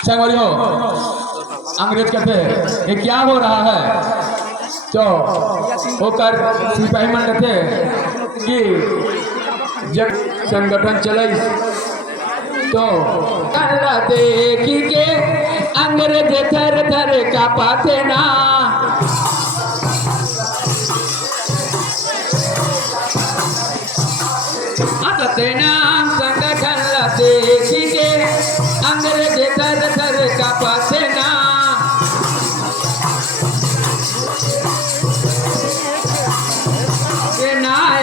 संगवारियों, अंग्रेज कहते हैं ये क्या हो रहा है। तो होकर सिपाही मन कहते कि जब संगठन चले तो देखी के अंग्रेज थर थर कांपते ना। नाम संगठन देखी के अंग्रेज थर थर कांपते ना।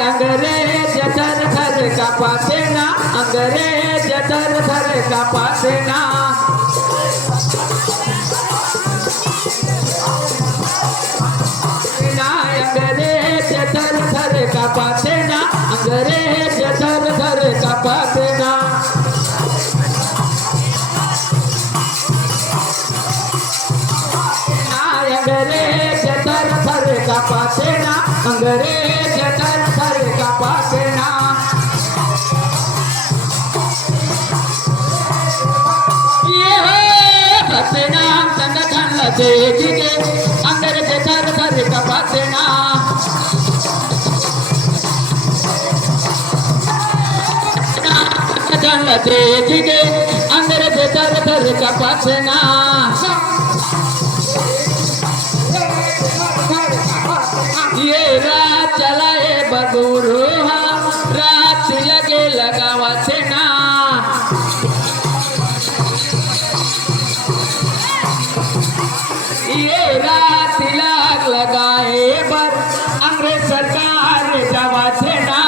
अंग्रेज थर थर कांपते ना, अंग्रेज थर थर कांपते ना। अंग्रेज थर थर कांपते ना, अंग्रेज थर थर कांपते ना। अंग्रेज थर थर कांपते ना, अंग्रेज थर थर कांपते ना। ये नाम संगठन देख के अंग्रेज थर थर कांपते ना। देख के अंग्रेज थर थर कांपते ना। ये रात चलाए बगुरु रात लगे लगावते ना। ये रात लाग लगाए पर अंग्रेज सरकार जावते ना।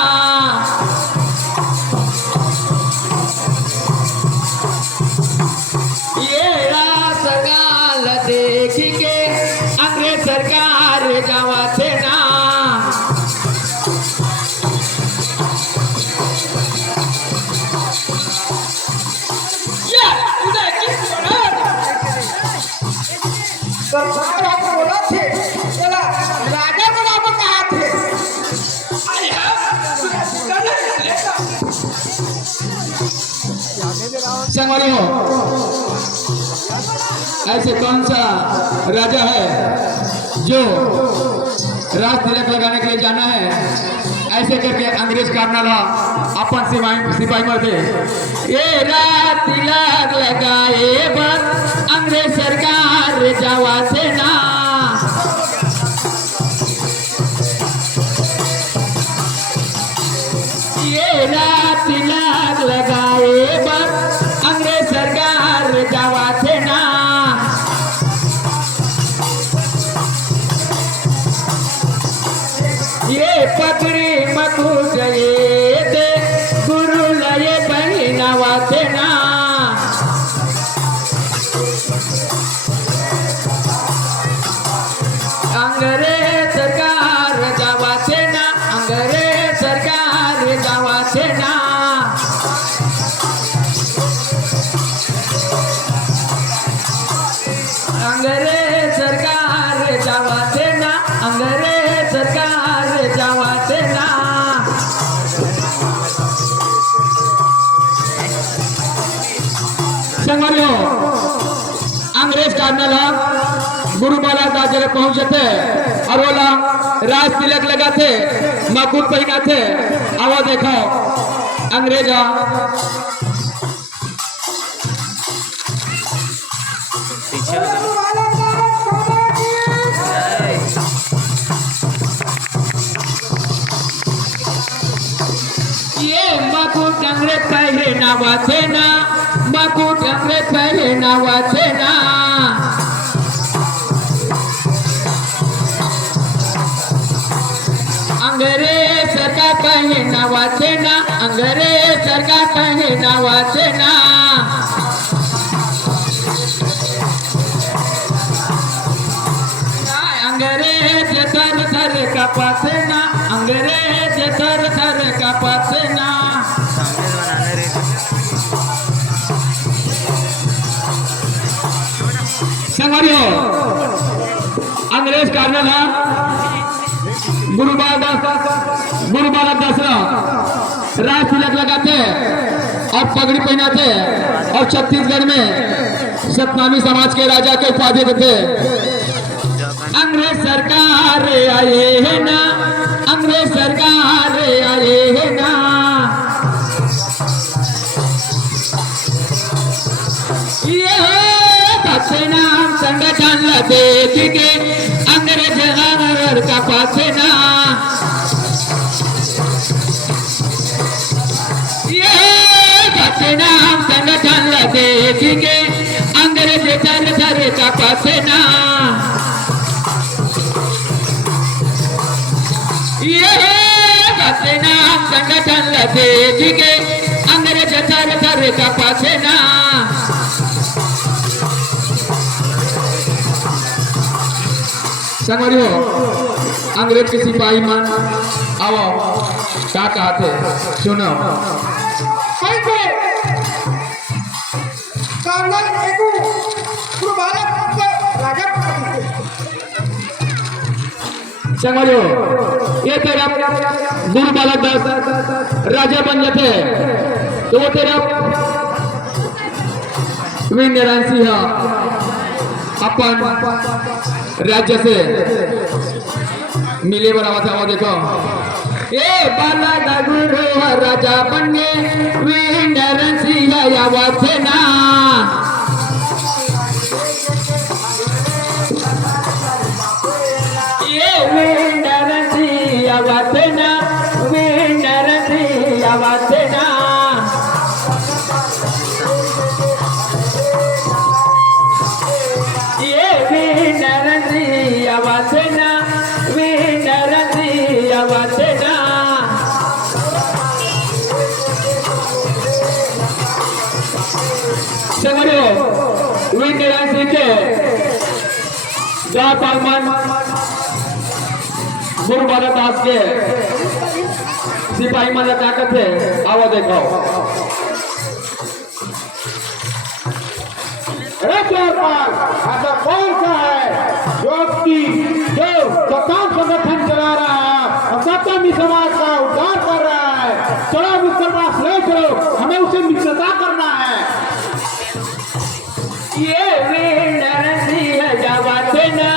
ये रात गाल देख के अंग्रेज सरकार जावते ना। संगवारी हो, ऐसे कौन सा राजा है जो राज तिलक लगाने के लिए जाना है ऐसे करके अंग्रेज काटना ला अपन सिपाही मरते। ये राज तिलक लगाए पर अंग्रेज सरकार जावते ना। ये रात तिलक लगाए पर अंग्रेज सरकार जावते ना। ये पकड़ी मकुट ये दे गुरु लये पहनावते ना। अंग्रेज सरकार जावते ना, अंग्रेज सरकार जावते ना। अंग्रेज सरकार जावते ना, अंग्रेज सरकार जावते ना। संगवारियों, अंग्रेज काटने लग गुरु महाराज दास जगह पहुंचते और बोला राज तिलक लगाते मकुट पहनाते। आवा देखो अंग्रेजा ये मकुट अंग्रेज पहनावते ना, मकुट अंग्रेज पहनावते ना। अंग्रेज सरकार पहनावते ना, अंग्रेज सरकार पहनावते ना। अंग्रेज थर थर कांपते ना, अंग्रेज थर थर कांपते ना। संगवारी हो अंग्रेज कर्नल है गुरु बालक दास राज तिलक लगाते और पगड़ी पहनाते और छत्तीसगढ़ में सतनामी समाज के राजा के उपाधि देते। अंग्रेज सरकार आए है ना, अंग्रेज सरकार आए है ना, ये नाम संगठन देख के अंग्रेज का पासेना, ये नाम संगठन देख के अंग्रेज चल का पासेना, ये नाम संगठन देख के अंग्रेज चल का पासेना। संगवारी हो अंग्रेज के सिपाही मन आओ क्या कहते सुनो। संगवारी हो ये तेरा गुरु बालक दास राजा बन जाते तो वो तेरा वीरनारायण सिंह अपन राज्य से मिले बराबर था। वो देखो ए बालक गुरु राजा बन गए वीरनारायण सिंह आवाज से ना, ये वीरनारायण सिंह आवाज से ना, वीरनारायण सिंह आवाज से ना, ये वीरनारायण सिंह आवाज से ना, वीरनारायण सिंह आवाज से ना। संगवारी वीरनारायण सिंह के जहाँ पालमान गुरु बालक दास के सिपाही मन ताकत है आओ देखो। ऐसा कौन सा है जो सत्तान संगठन चला रहा है और सत्तामी समाज का उद्धार कर रहा है। चलो उसके पास ले चलो, हमें उसे मित्रता करना है। ये वीरनारायण सिंह आवाज से ना,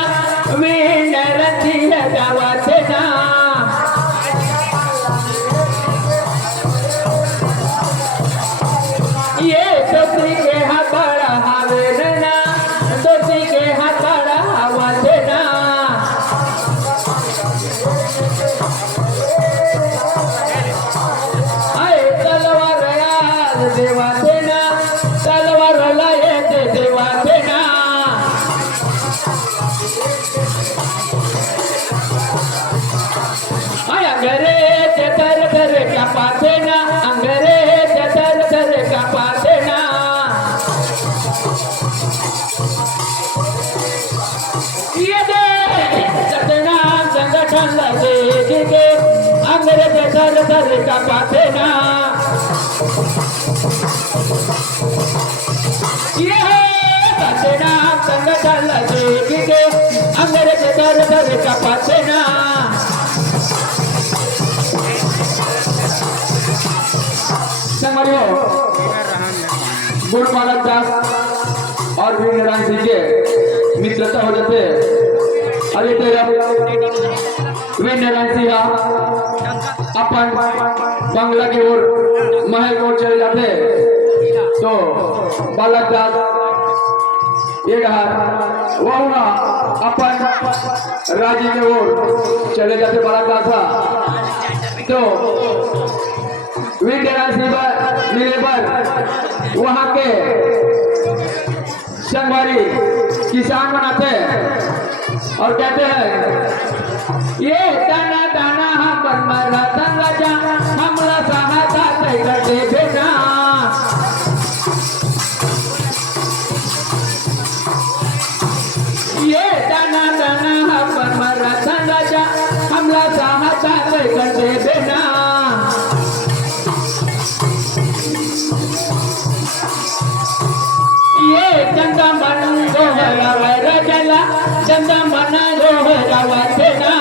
वीरनारायण सिंह आवाज से ना, ये दोषी के हाथ बढ़ावे ना, दोषी के हाथ बढ़ावा देना, आए तलवार याद देवा देना, तलवार लाए देवा देना, आए अंग्रेज तर क्या पाते ना, अंग्रेज तर क्या पाते ना। ये सतनाम संगठन देख के अंग्रेज तर का पाते ना, ये सतनाम संगठन देख के अंग्रेज तर का पाते ना। संगवारी हो गुरु बालक दास और वीरनारायण सिंह के मित्रता हो जाते। अरे तेरा वीरनारायण सिंह अपन बंगला की ओर महल की ओर चले जाते तो बालक दास ये वो ना अपन राज्य की ओर चले जाते बालक दास तो वीरनारायण सिंह मिले पर वहां के संगवारी किसान बनाते और कहते हैं ये दाना दाना हम मरा राजा हमला सहायता कर दे बेना, ये दाना दाना हम मरा राजा हमला सहायता कर दे बेना। ये चंदा मन को चंदा मना जो रावते ना।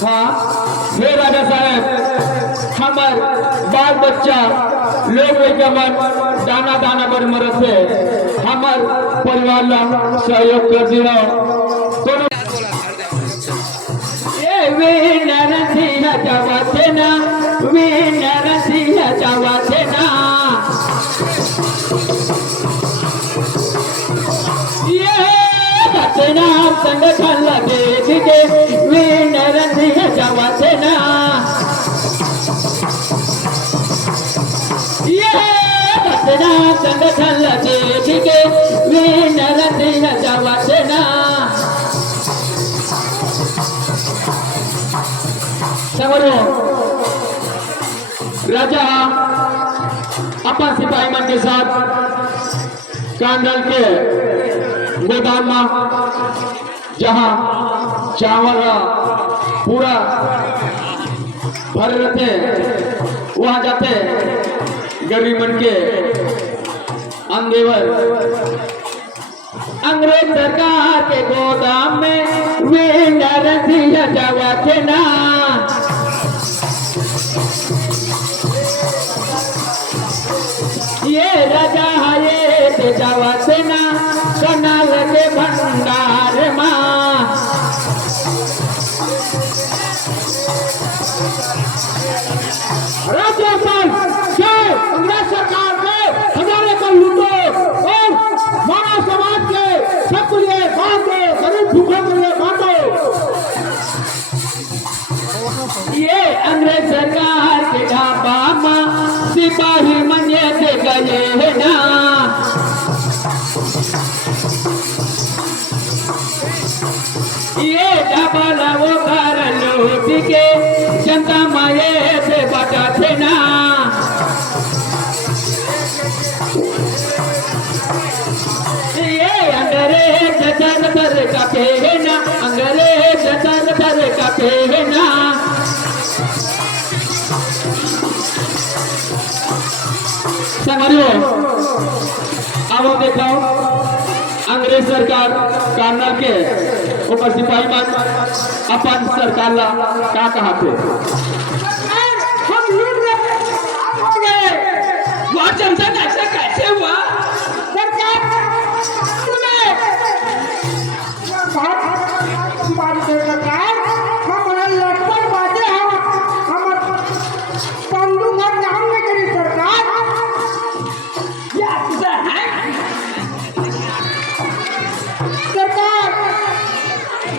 हाँ हे राजा साहब, हमार बाल बच्चा लोग मन दाना दाना पर मरत है, हमार परिवार ला सहयोग कर दिया। ये वे नरसिंह जावते ना, वे नरसिंह जावते ना। ये घटना संगठन लगे दिखे, वे नरसिंह जावते ना। ये घटना संगठन लगे दिखे, वे नरसिंह जावते ना। राजा अपन सिपाही मन के साथ कांडल के गोदाम में जहां चावल पूरा भर रहते वहां जाते गरीब मन के अंगेवर अंग्रेज सरकार के गोदाम में वे नरसिंह जावते ना। ये राजा ये जावते ना कनाल के भंडार मां। राजा साहब अंग्रेज सरकार के हजारे को लूटो और मानव समाज के सबके लिए बांटो, गरीब भूखों के लिए बांटो। ये अंग्रेज सरकार के ढाबा मां सिपाही मनिए से गए है ना। ये ढाबा वो कर लूट के जनता माये से बचाते ना। ये अंग्रेज दर दर का ना, अंग्रेज दर दर का ना। समझो अब देखो अंग्रेज सरकार कर्नल के ऊपर सिपाही मन अपन सरकार ला क्या कहा थे, हम लूट रहे हो गए। वो जनता ऐसा कैसे हुआ? सरकार सुने बहुत हमारी सरकार हमारा लटपट बाजे हम बंदूक और नाम में करी सरकार। सरकार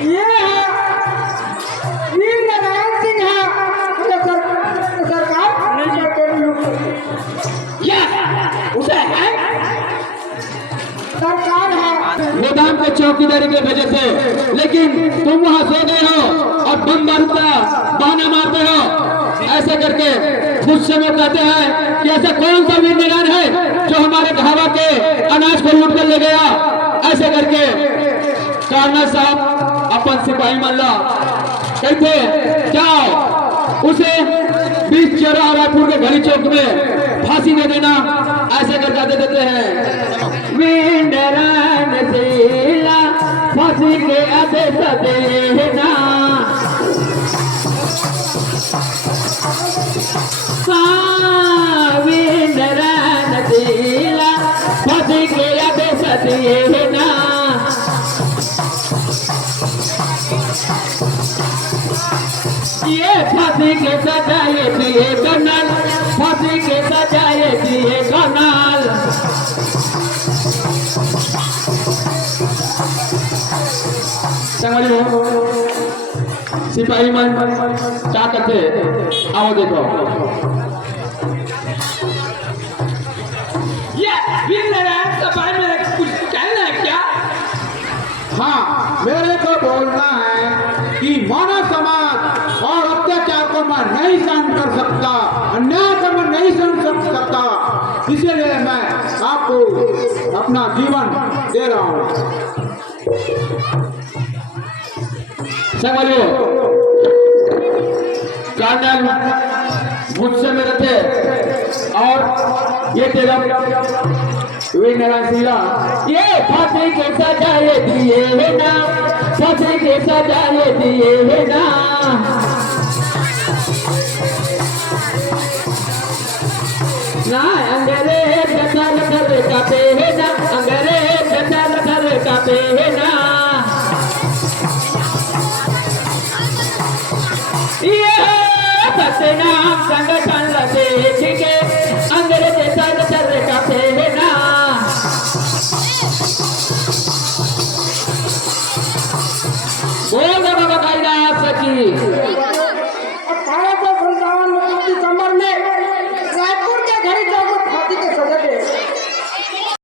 ये है वीर नारायण सिंह है सरकार उसे है सरकार है गोदाम के चौकीदारी के वजह से, लेकिन तुम वहां सो गए हो और बम बारूद का बहाना मारते हो। ऐसे करके गुस्से में कहते हैं कि ऐसा कौन सा वीर नारायण है जो हमारे ढाबा के अनाज को लूट कर ले गया। ऐसे करके कर्नल साहब अपन सिपाही मल्ला कहते जाओ उसे 20 चेरा रायपुर के घड़ी चौक में फांसी दे देना। ऐसे करके दे देते हैं वीर नारायण सिला फांसी के आदेश देना। वीर नारायण सिला फांसी के आदेश देना। ये फांसी के सजाए दिए कर्नल, फांसी के सजाए दिए कर्नल। समझो सिपाही मन क्या करते, आओ देखो। ये वीर नारायण सफाई में कुछ कहना है क्या? हाँ, मेरे को बोलना है कि मानव समाज और अत्याचार को मैं नहीं सहन कर सकता, अन्याय को मैं नहीं सहन कर सकता, इसीलिए मैं आपको अपना जीवन दे रहा हूँ। समझो कर्नल गुस्से में रहते और ये तेरा वीर नारायण सिंह ये फांसी के सजाए दिए है ना, फांसी के सजाए दिए है ना, ना अंग्रेज जंगल घर कापे है ना, अंग्रेज जंगल घर कापे है ना, ये सतनाम संगठन देख के अंग्रेज सर सर कापे है ना, बोल बाबा कालिदास की